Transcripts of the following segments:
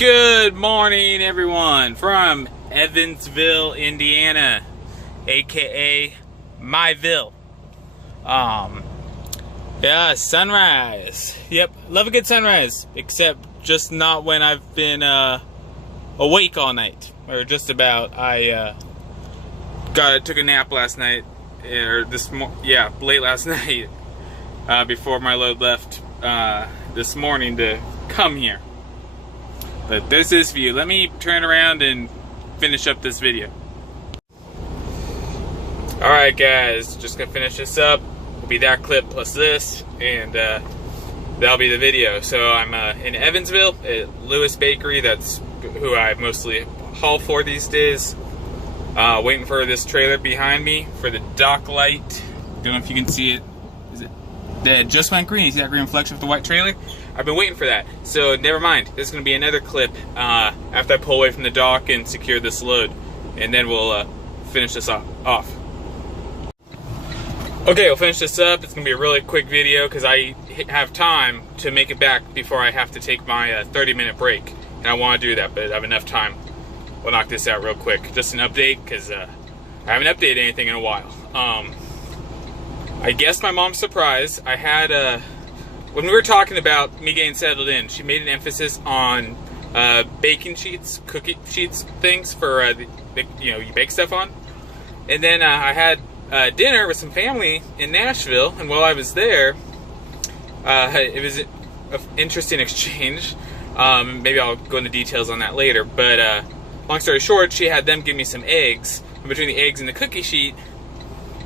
Good morning, everyone, from Evansville, Indiana, aka Myville. Yeah, sunrise. Yep, love a good sunrise, except just not when I've been awake all night, or just about. I took a nap last night, or late last night, before my load left this morning to come here. But there's this view. Let me turn around and finish up this video. Alright guys, just gonna finish this up. Will be that clip plus this, and that'll be the video. So I'm in Evansville at Lewis Bakery. That's who I mostly haul for these days. Waiting for this trailer behind me for the dock light. Don't know if you can see it. Is it? That just went green. You see that green reflection of the white trailer? I've been waiting for that, so never mind. There's going to be another clip after I pull away from the dock and secure this load, and then we'll finish this off. Okay, we'll finish this up. It's going to be a really quick video because I have time to make it back before I have to take my 30-minute break, and I want to do that, but I have enough time. We'll knock this out real quick. Just an update because I haven't updated anything in a while. I guess my mom's surprised. I had when we were talking about me getting settled in, she made an emphasis on baking sheets, cookie sheets, things for you bake stuff on. And then I had dinner with some family in Nashville, and while I was there, it was an interesting exchange. Maybe I'll go into details on that later. But long story short, she had them give me some eggs. And between the eggs and the cookie sheet,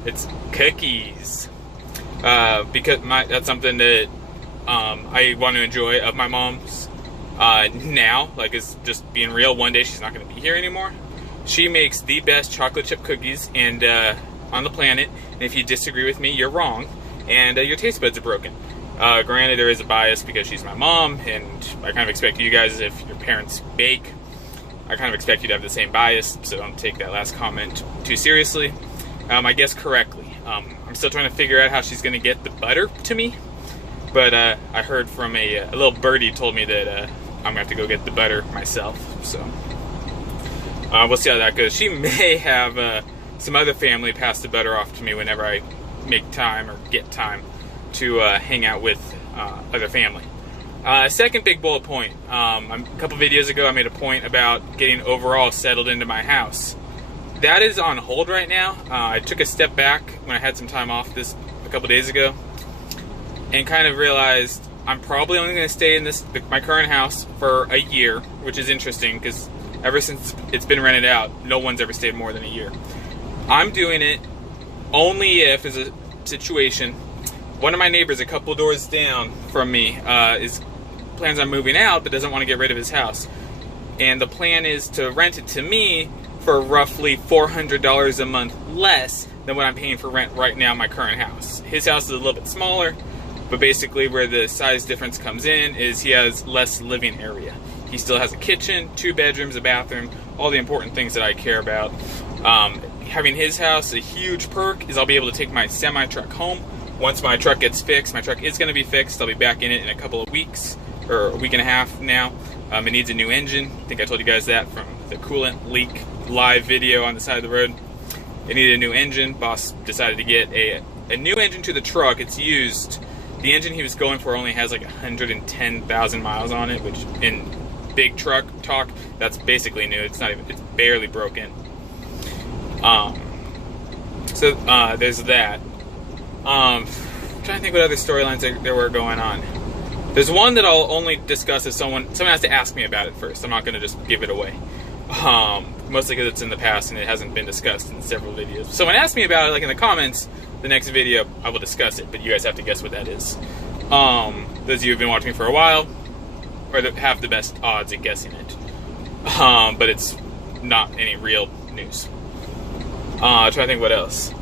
it's cookies. Because that's something that I want to enjoy of my mom's now, like, is just being real. One day she's not going to be here anymore. She makes the best chocolate chip cookies and on the planet, and if you disagree with me, you're wrong, and your taste buds are broken. Granted, there is a bias because she's my mom, and I kind of expect you guys, if your parents bake, I kind of expect you to have the same bias, so don't take that last comment too seriously. I guess correctly. I'm still trying to figure out how she's going to get the butter to me. But I heard from a little birdie told me that I'm going to have to go get the butter myself. So we'll see how that goes. She may have some other family pass the butter off to me whenever I make time or get time to hang out with other family. Second big bullet point. A couple videos ago I made a point about getting overall settled into my house. That is on hold right now. I took a step back when I had some time off a couple days ago, and kind of realized I'm probably only going to stay in my current house for a year, which is interesting because ever since it's been rented out, no one's ever stayed more than a year. I'm doing it only if there's a situation. One of my neighbors, a couple doors down from me, plans on moving out but doesn't want to get rid of his house. And the plan is to rent it to me for roughly $400 a month less than what I'm paying for rent right now in my current house. His house is a little bit smaller, but basically where the size difference comes in is he has less living area. He still has a kitchen, 2 bedrooms, a bathroom, all the important things that I care about. Having his house, a huge perk is I'll be able to take my semi-truck home. Once my truck gets fixed, my truck is going to be fixed. I'll be back in it in a couple of weeks, or a week and a half now. It needs a new engine. I think I told you guys that from the coolant leak live video on the side of the road. It needed a new engine. Boss decided to get a new engine to the truck. It's used. The engine he was going for only has like 110,000 miles on it, which in big truck talk, that's basically new. It's barely broken. So there's that. I'm trying to think what other storylines there were going on. There's one that I'll only discuss if someone has to ask me about it first. I'm not going to just give it away. Mostly because it's in the past and it hasn't been discussed in several videos. If someone asks me about it, like in the comments, the next video I will discuss it, but you guys have to guess what that is. Those of you who've been watching me for a while have the best odds at guessing it. But it's not any real news. I'm trying to think what else.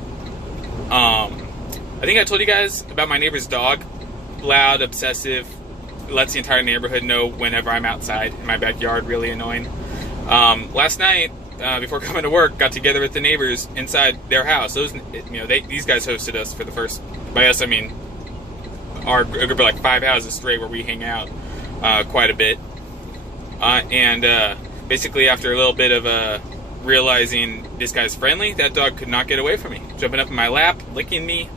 I think I told you guys about my neighbor's dog. Loud, obsessive, lets the entire neighborhood know whenever I'm outside in my backyard. Really annoying. Last night, before coming to work, got together with the neighbors inside their house. These guys hosted us for the first. By us, I mean a group of like 5 houses straight where we hang out quite a bit. Basically after a little bit of realizing this guy's friendly, that dog could not get away from me, jumping up in my lap, licking me,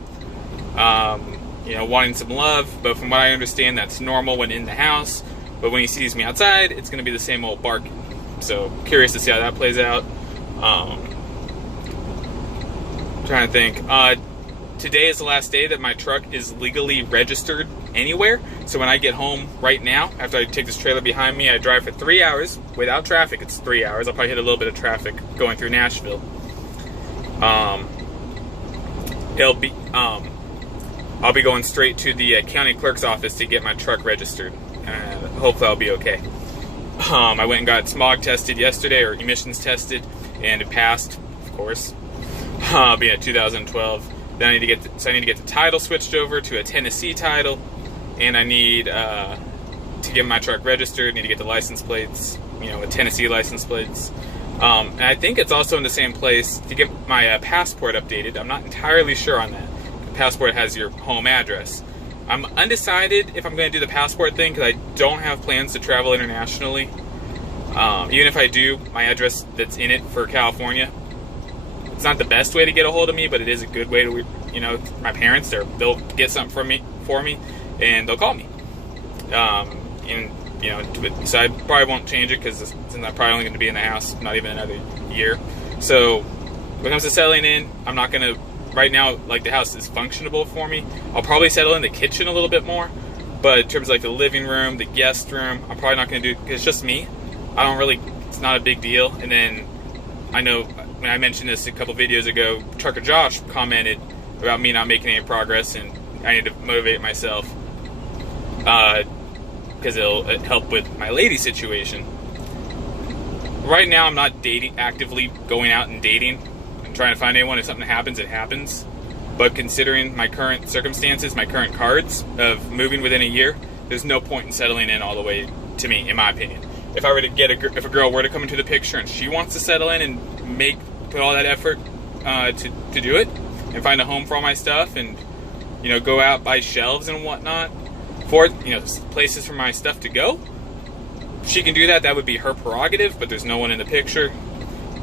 wanting some love. But from what I understand, that's normal when in the house, but when he sees me outside, it's going to be the same old barking. So curious to see how that plays out. Trying to think. Today is the last day that my truck is legally registered anywhere. So when I get home right now, after I take this trailer behind me, I drive for 3 hours without traffic. It's 3 hours. I'll probably hit a little bit of traffic going through Nashville. I'll be going straight to the county clerk's office to get my truck registered. Hopefully I'll be okay. I went and got smog tested yesterday, or emissions tested, and it passed, of course. Being a 2012. Then I need to get the title switched over to a Tennessee title, and I need to get my truck registered. I need to get the license plates, with Tennessee license plates. And I think it's also in the same place to get my passport updated. I'm not entirely sure on that. The passport has your home address. I'm undecided if I'm going to do the passport thing because I don't have plans to travel internationally. Even if I do, my address that's in it for California, it's not the best way to get a hold of me, but it is a good way to, my parents, they'll get something for me, and they'll call me. So I probably won't change it because I'm probably only going to be in the house not even another year. So when it comes to settling in, I'm not going to, right now, like, the house is functionable for me. I'll probably settle in the kitchen a little bit more, but in terms of like the living room, the guest room, I'm probably not going to do, because it's just me. It's not a big deal. And then I know when I mentioned this a couple videos ago, Trucker Josh commented about me not making any progress, and I need to motivate myself because it'll help with my lady situation. Right now, I'm not actively going out and dating and trying to find anyone. If something happens, it happens. But considering my current circumstances, my current cards of moving within a year, there's no point in settling in all the way, to me, in my opinion. If I were to if a girl were to come into the picture and she wants to settle in and put all that effort to do it and find a home for all my stuff and go out, buy shelves and whatnot for places for my stuff to go, she can do that. That would be her prerogative, but there's no one in the picture.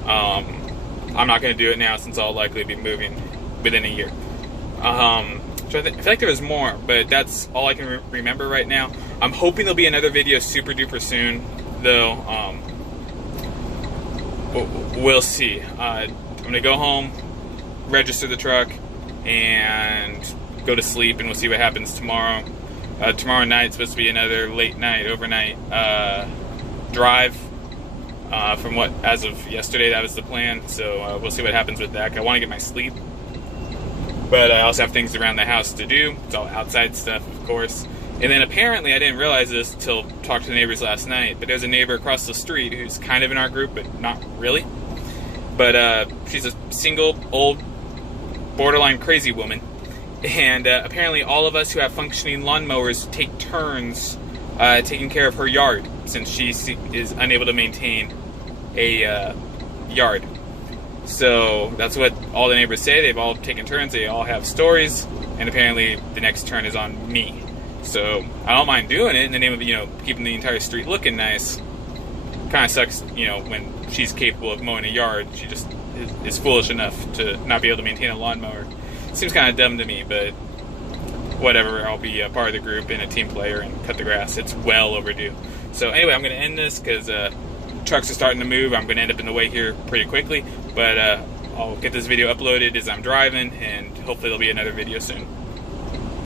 I'm not going to do it now since I'll likely be moving within a year. So I feel like there was more, but that's all I can remember right now. I'm hoping there'll be another video super duper soon, though. We'll see. I'm gonna go home, register the truck, and go to sleep, and we'll see what happens tomorrow. Tomorrow night's supposed to be another late night, overnight drive. From what, as of yesterday, that was the plan. So we'll see what happens with that. I want to get my sleep, but I also have things around the house to do. It's all outside stuff, of course. And then apparently, I didn't realize this until talked to the neighbors last night, but there's a neighbor across the street who's kind of in our group, but not really. But she's a single, old, borderline crazy woman. And apparently all of us who have functioning lawnmowers take turns taking care of her yard, since she is unable to maintain a yard. So that's what all the neighbors say. They've all taken turns. They all have stories. And apparently the next turn is on me. So I don't mind doing it in the name of, keeping the entire street looking nice. Kind of sucks, when she's capable of mowing a yard. She just is foolish enough to not be able to maintain a lawnmower. Seems kind of dumb to me, but whatever. I'll be a part of the group and a team player and cut the grass. It's well overdue. So anyway, I'm going to end this because trucks are starting to move. I'm going to end up in the way here pretty quickly. But I'll get this video uploaded as I'm driving, and hopefully there'll be another video soon.